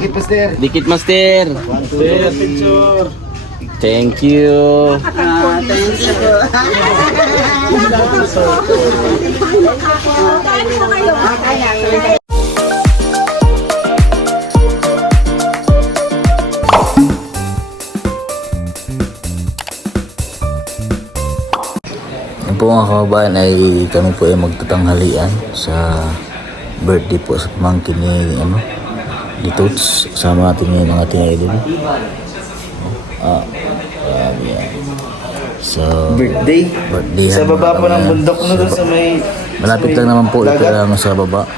Dikit master. Dikit master. Picture. Thank you. Yan po mga kababayan ay kami po ay magtatanghalian sa birthday po sa pamangkin ni ni Toots. Kasama natin ngayon ang ating idol. Grabe yan. So, Birthday. Sa baba po ng bundok na doon sa may... Malapit lang naman po ito lang sa baba.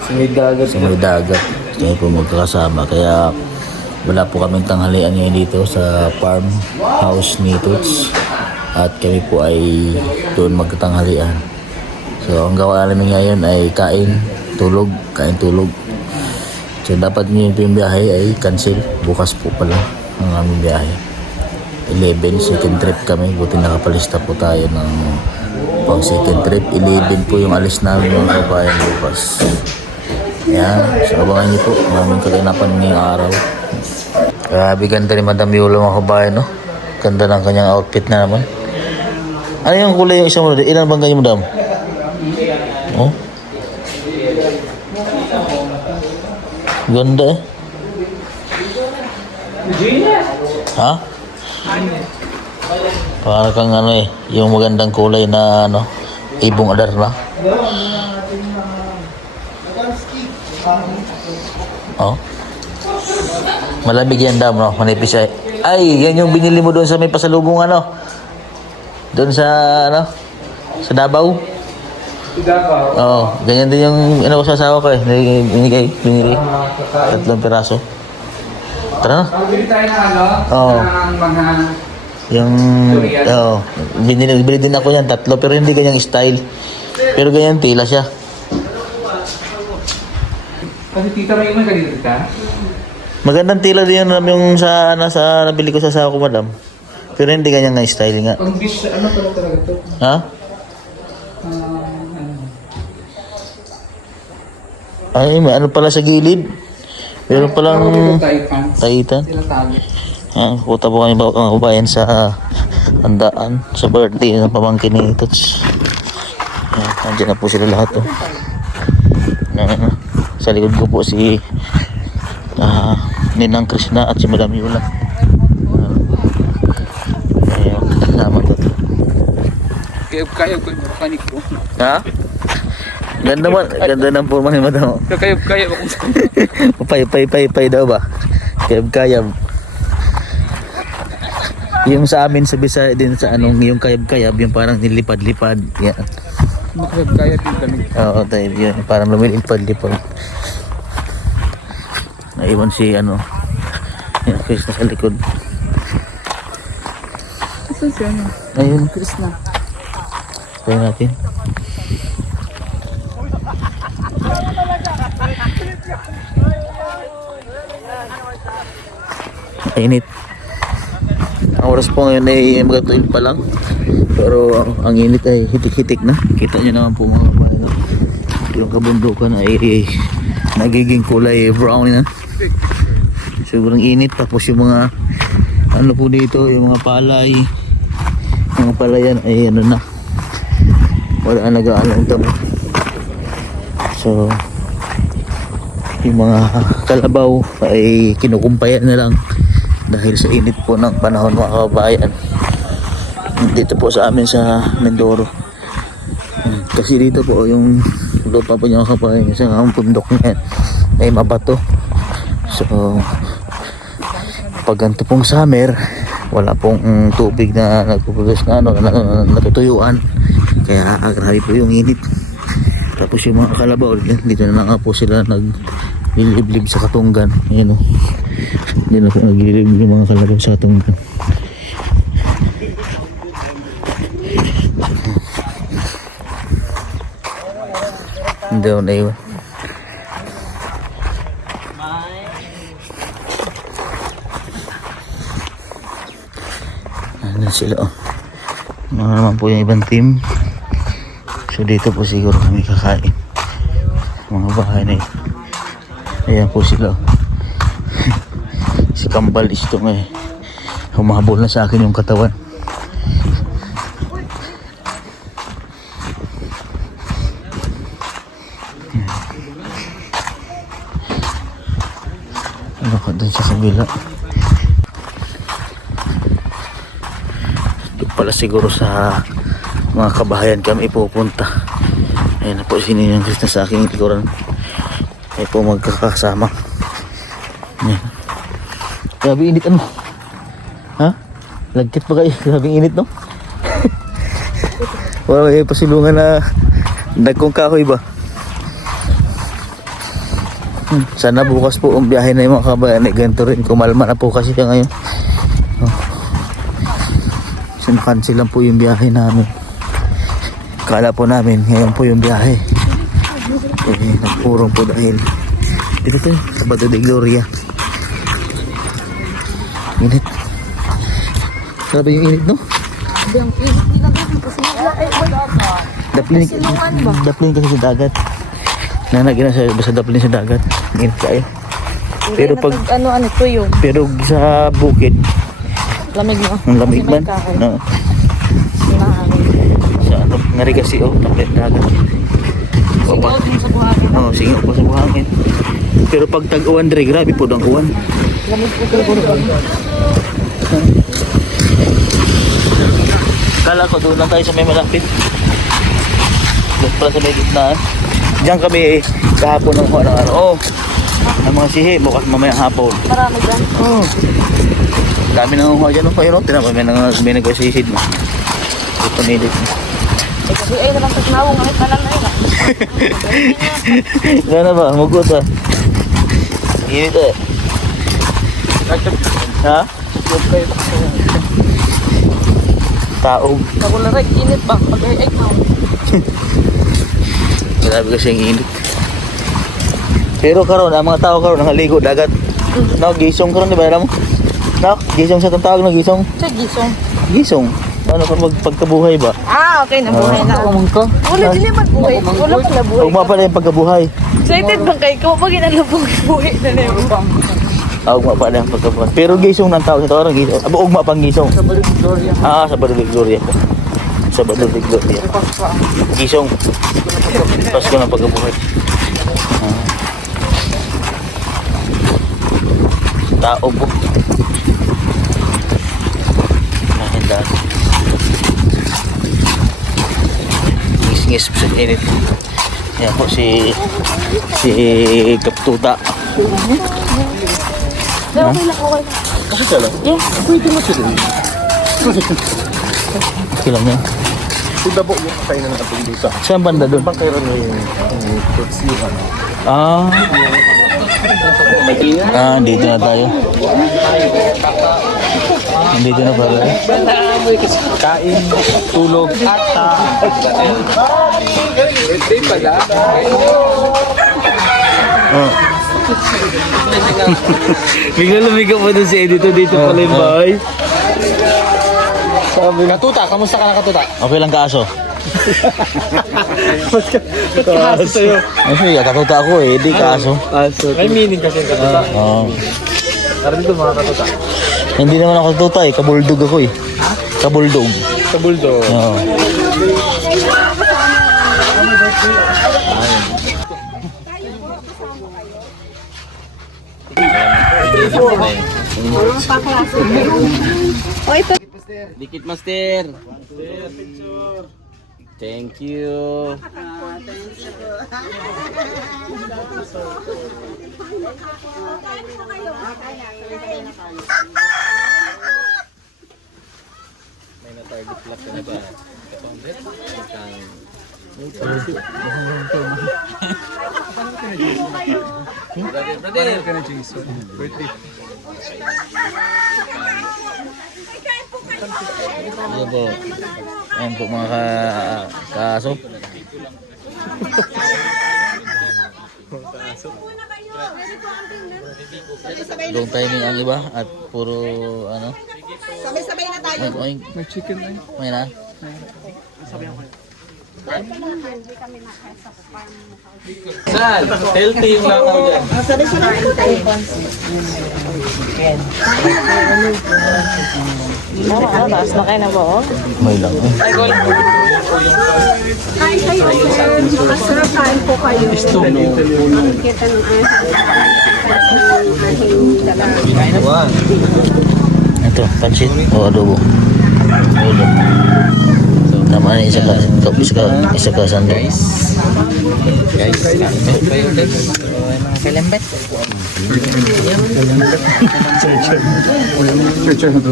Sa may dagat. Sa may dagat. Kami po magkakasama. Kaya wala po kaming tanghalian ngayon dito sa farm house ni Toots. At kami po ay doon magkatanghalian. So ang gawa namin ngayon ay kain, tulog. So dapat nyo yung biyahe ay cancel. Bukas po pala ang aming biyahe. 11 second trip kami. Buti nakapalista po tayo ng pang second trip. 11 po yung alis namin mga kabayan bukas. Yan. So abangan nyo po. Maraming kaganapan ngayong araw. Grabe ganda ni Madam Yola mga kabayan, no? Ganda ng kanyang outfit na naman. Ano yung kulay yung isang mo? Ilan bang ganyan mo, Madam? Oh? Ganda eh. Ha? Para kang yung magandang kulay na ibong adar na. Oh. Malamig yan, Dam, no? Manipis ay. Ay, yan yung binili mo doon sa may pasalubong doon sa sa Davao. Oo, ganyan din yung sa asawa ko eh. Binili. 3 piraso. Tara na. Bili tayo ng Oo. ng mga Yung binili din ako yan 3 pero hindi ganyang style. Pero ganyan tila siya. kasi tita may iman ka dito ka? Magandang tila din yung sa nabili ko sa asawa ko, Madam. Pero hindi ganyan nga style nga. Pang dish, ano pala talaga to? Ha? Ay, may ano pala sa gilid. Meron palang taitan. Sila tali. Puta po kami mga kabayan sa handaan sa birthday ng pamangkin ni Toots. Nandiyan na po sila lahat. Sa likod ko po si Ninang Krishna at si Madam Yola. Salamat po. Kayab ko yung mekanik ko. Ha? Ganda ng forma ni Madam. Kayab ako. Pay daw ba? Kayab. Yung sa amin sa Bisaya din sa yung kayab yung parang nilipad-lipad. Yan. Kayab yung kami. Oo, tayo yun. Parang lumilipad-lipad. Naiwan si yung Chris na sa likod. Asan siya ano? Ayun. Chris na. Tayo natin. Init. Ang oras po ngayon ay magatuloy pa lang. Pero ang init ay hitik-hitik na. Kita nyo naman po mga kabayan. Yung kabundukan ay nagiging kulay brown na. Sobrang init. Tapos yung mga po dito, yung mga palay. Mga palayan ay na. Wala nag-aalang tamo. So yung mga kalabaw ay kinukumpayan na lang dahil sa init po ng panahon mga kabayan dito po sa amin sa Mindoro. Kasi dito po yung lupa po niya mga kabayan sa pundok niya ay mabato. So pag ganito pong summer wala pong tubig na nagpupulos na natutuyuan kaya grabe po yung init. Tapos yung mga kalabaw dito na nga po sila nagliliblib sa Katunggan. Ayan o. Hindi na po nagliliblib yung mga kalabaw sa Katunggan. Hindi ako naiwan. Ayan sila o. Mga naman po yung ibang team. So dito po siguro kami kakain. Mga bahay na yun. Ayan po sila. Si Kambal Istong eh. Humahabol na sa akin yung katawan. Ano ka dun sa kabila? Doon pala siguro sa mga kabahayan kami pupunta. Ayan na po si Ninang Chris na sa aking likuran. Ay po magkakasama. Ayan. Grabe init ano? Ha? Lagkit pa kayo. Grabe init no? Wala kayo pasilungan na dagkong kahoy ba? Sana bukas po ang biyahe na yung mga kabayan. Ganito rin. Kumalma na po kasi siya ngayon. Cancel lang po yung biyahe namin. Kala po namin ngayon po yung biyahe. Nagpurong po dahil dito to, Sabado de Gloria. Init. Sabi yung init no? Daplin kasi sa dagat. Nanagin na sa daplin sa dagat. Init kaya. Pero pag ano tuyo. Pero sa bukid Lamig mo. ang lamig man. No. Sa ano, narigasi o daplin dagat. Singaw din sa buhangin. Oo, singaw pa sa buhangin. Pero pag tag-uwan dre, grabe po ang uwan. Lamig po kayo. Kala ko doon lang tayo sa may malapit. Doon pala sa may gitnaan. Diyan kami kahapon ng ano. Oh, ang mga sihi, bukas mamayang hapon. Marami dyan. Oh. Dami nang huwa dyan. Pero tinapay may nag-sisid mo. Ito nilit. Kasi ay nalang tagnawang ay tanan na yun. Wala na ba? Mugot ah. Init eh. Ha? Taog. Kagularag, init ba? Pag-ay na. Grabe kasi ang init. Pero karon ang mga tao karon nangaligo dagat. No, gisong karon di ba alam mo? No, gisong sa tawag na gisong. Sa gisong. Gisong. Ano ka pagkabuhay ba? Ah, okay. Nabuhay na. Wala din naman buhay. Wala pala buhay. Ugma pa rin pagkabuhay. Excited bang kayo? Kung pag inalabog buhay na na yun. Ugma pa rin pagkabuhay. Pero gisong ng tawag ito karon gisong. Abo ugma pang gisong. Sa Sabado Victoria. Ah, sa Sabado Victoria po. Sabado Victoria. Gisong. Pasko ng pagkabuhay. Tao po. Nahindahan. Ngis-ngis sa init. Yan po si Kaptuta. Okay lang, okay lang. Kasi lang? Yeah. Pwede mo sila. Okay lang yan. Dabo yung tayo na nakapagdusa. Saan banda doon? Bang kayo rin yung tutsihan. Ah. Dito na tayo. Dito na pala. Kain, tulog, at birthday pala. Oh. Bigla lumigap pa doon si Edito dito pala yung bahay. Sabi Katuta, kamusta ka na Katuta? Okay lang kaaso. Kaso sa'yo. Kasi katuta ako eh, di kaaso. May meaning kasi yung Katuta. Oo. Tara dito mga Katuta. Hindi naman ako katuta eh, kabuldog ako eh. Kabuldog. Sa buldo. Oo. Dikit master. Thank you. May na-target lock ka na ba? Kapambet? Brother, ka na Jason. Birthday. Ano po? Ayan po mga kaaso. Long timing ang iba at puro ano. Sabay-sabay na tayo. Oink, oink. May chicken na yun. May na. Saan? Healthy yung langaw dyan. Taas na kayo na ba? May lang eh. Masarapan po kayo. Kita ng ahing Ito, pansit o adobo. Ulo. Tama na isa ka sando. Guys,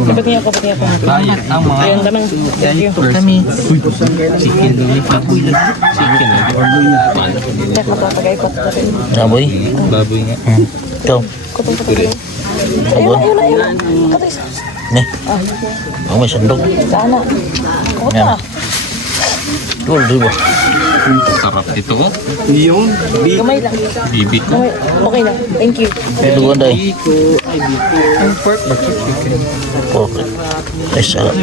Kapag niya ako. Bayad ang mga Ayun naman. Kami. chicken. Chicken. Check mapapagay pa ko rin. Naboy. Baboy nga. Ito. Sabon. Ne. Ang may sandok. Sana. Yan. Tuol, di ba? Sarap ito. Oh. Gamay lang. Bibig ko. Gamay. Okay na. Thank you. Ito ba day? Pork ba chicken? Pork. Ay, sarap.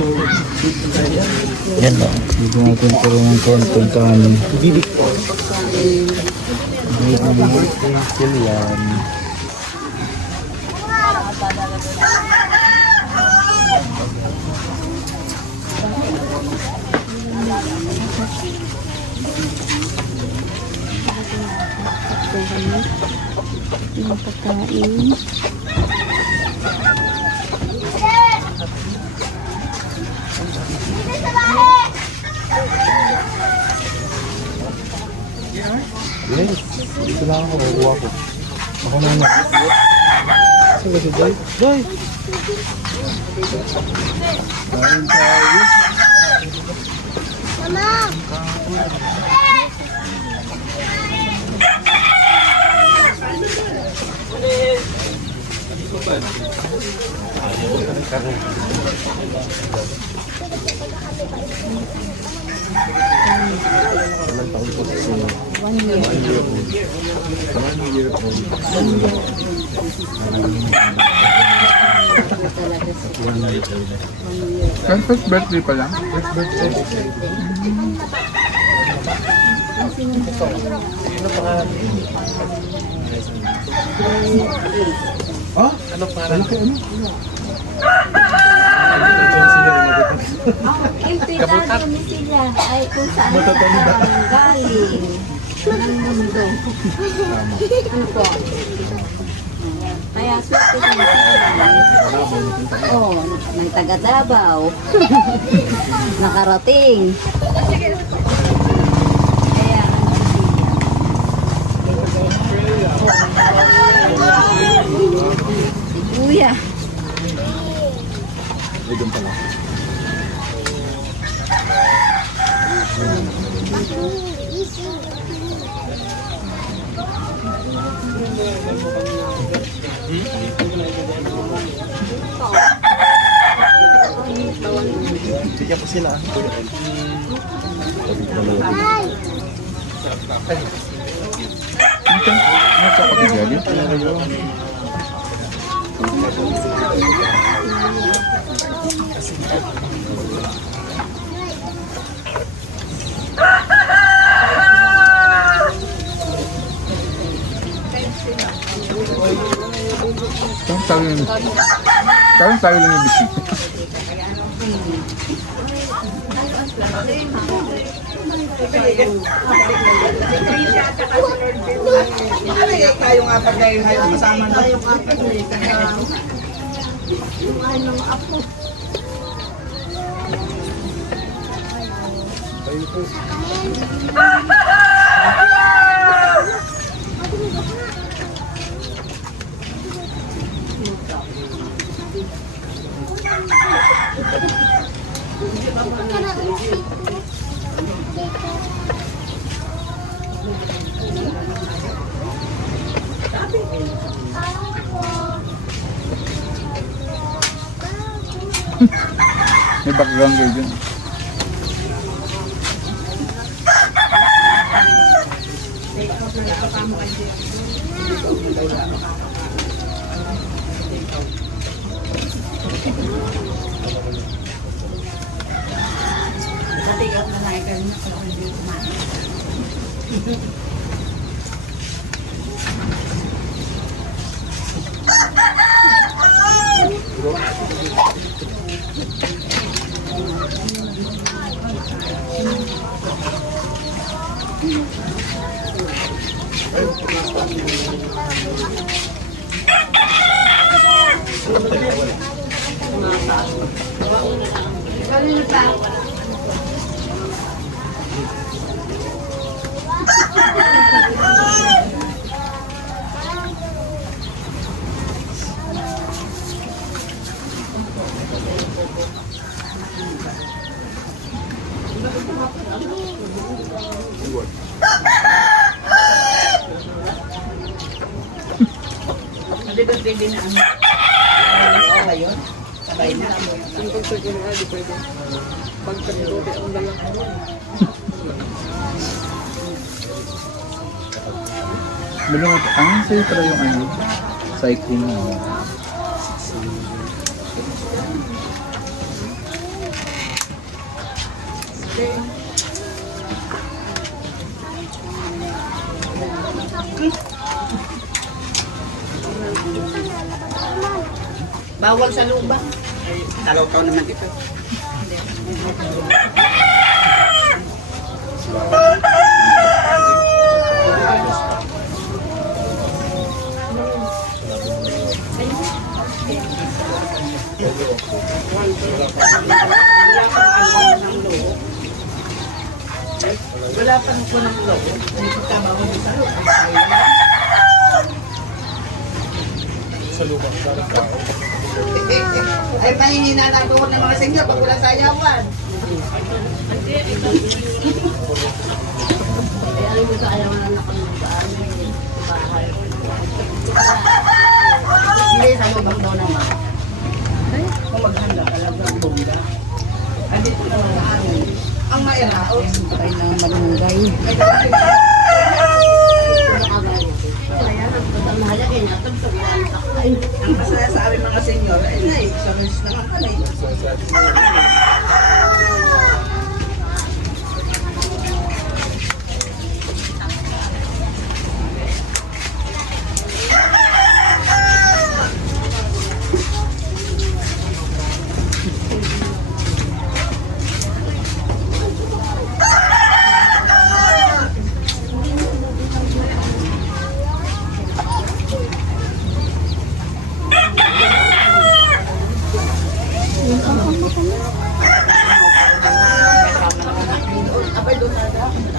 Yan na. Hindi natin karoon ng konting kanin. First birthday pa lang. Impitado ni sila ay kung saan galing. Mundo. Ano po? Kaya swerte din sila. Oh, ng taga Davao. Nakarating. Kaya si Kuya. Parang tayo lang yung bisita. Tayong apat na yun, kasama na. May background kayo dyan. Take out na lang. Hindi ba pwede na ano? Sabay yun? Sabay na. Malungkot. Ang sa'yo pala yung ano, cycling na. Bawal sa luba. Talaw-taw naman dito. Wala pa ng punang loob. Hindi ko tama mo sa loob. Ay, mahihina na doon ng mga senior pag walang sayawan. Hindi, sa lubang daw naman. Kung maghanda talaga ang bongga. Andito na mga ano. Ang mairaos. Ay, na malunggay. Ang masaya sa aming mga senyor, ay na-exercise naman kami.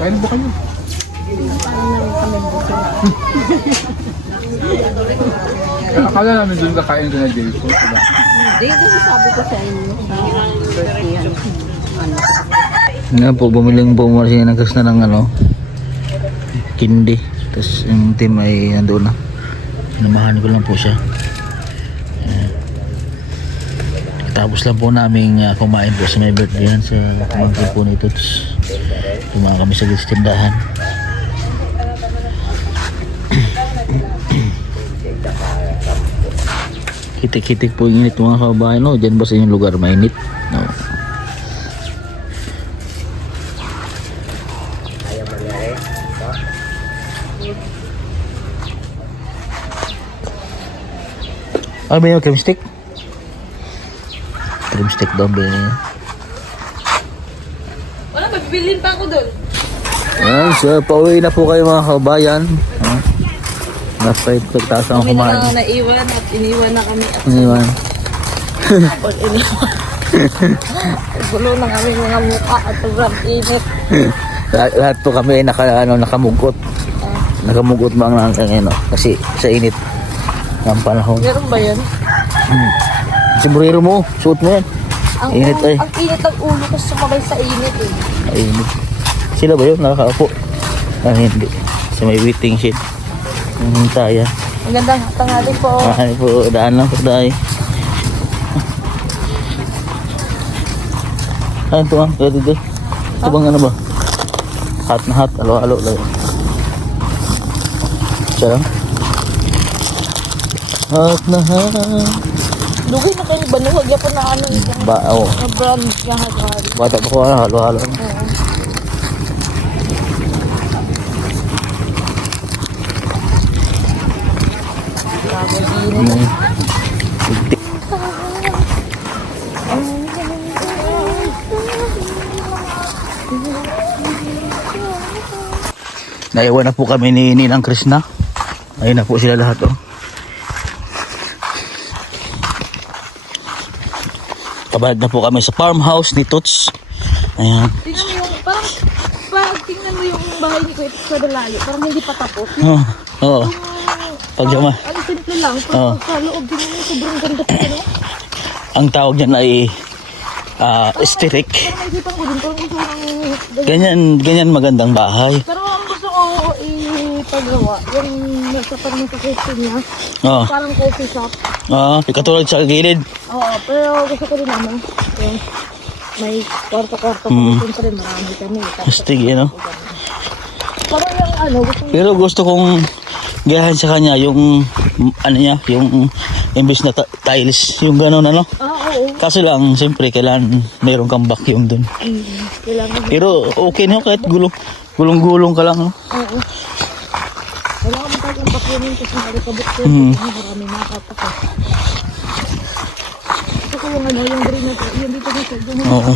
Kain ba kayo? Akala namin doon kakain doon na Jericho. Diba? Hindi, kasi sabi ko sa inyo. Nga po, bumiling po muna siya ng kasna ng ano, kindi. Tapos yung team ay nandoon na. Namahan ko lang po siya. Tapos lang po namin kumain po sa may birthday yan sa mga po nito. Tapos tumahan kami sa tindahan. Hitik-hitik po yung init mga kababayan. No? Diyan ba sa inyong lugar mainit? No. Ano ba yung cream stick? Cream stick daw ba yun? Wala, magbilin pa ako doon. Ayan, so pauwi na po kayo mga kabayan. Nasa pagtaas ang Kami na kumain. lang naiwan at iniwan na kami. At Iniwan. pag iniwan. Gulo na kami mga mukha at sobrang init. Lahat po kami ay nakamugot. Nakamugot ba ang ano, kasi sa init ng panahon. Meron ba yan? Sombrero mo, suot mo yan. Init ay. Ang init ng ulo ko sumabay sa init eh. Ay, init. Sila ba yun? Nakakaupo? Ah, hindi. Sa may waiting sheet. Hintaya. Magandang tanghali po. Ay po, daan lang po dahil. Ay, ito nga, pwede doon. Ito bang ano ba? Hot na hot, alo-alo lang. Siya lang. Hot na hot. Lugay na kayo ba? Huwag yan po na ano. Oo. Na brand niya halo-halo. Bata pa ko, halo-halo. Grabe ang init. Naiwan na po kami ni Ninang Krishna. Ayun na po sila lahat, oh. Kabalik na po kami sa farmhouse ni Toots. Ayan. Tingnan mo yung, parang, pag tingnan mo yung bahay ni Kuya sa Dalayo, parang hindi pa tapos. Oo. Oo. Pagjama. Ang simple lang, Oo. pag sa loob, tingnan mo, sobrang ganda pa ano. Ang tawag niyan ay aesthetic. Parang naisipan ko din, parang gusto ng... Ganyan magandang bahay. Pero ang gusto ko ipagawa, yung nasa parang sa question niya, Oo. parang coffee shop. Katulad sa gilid. Oo, pero gusto ko din naman, yung may kwarto-kwarto pa rin, marami kami. Astig, ano? Parang yung ano, gusto Pero gusto kong gayahin sa kanya yung ano niya, yung imbis na tiles, yung gano'n ano. oo. Kaso lang, siyempre, kailangan meron kang vacuum dun. Kailangan, Pero okay na yun, kahit gulong-gulong ka lang. No? oo. Kailangan mo tayo yung bakunin kasi malikabot ko. Marami nakapakot. Gusto ko yung ano, yung green na to, yung dito na siya, Oo.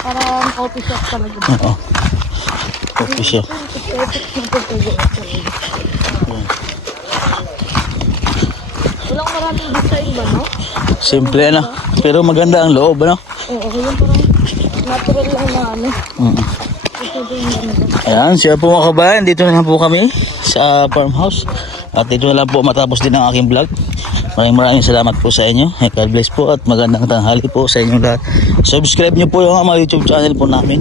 parang coffee shop talaga. Oo. Okay siya. Walang maraming design ba, no? Simple ano. Pero maganda ang loob, ano? Oo, yung parang natural lang na ano. Gusto ko yung ganda. Ayan, siya po mga kabayan. Dito na lang po kami sa farmhouse. At dito na lang po matapos din ang aking vlog. Maraming salamat po sa inyo. God bless po at magandang tanghali po sa inyong lahat. Subscribe nyo po yung mga YouTube channel po namin.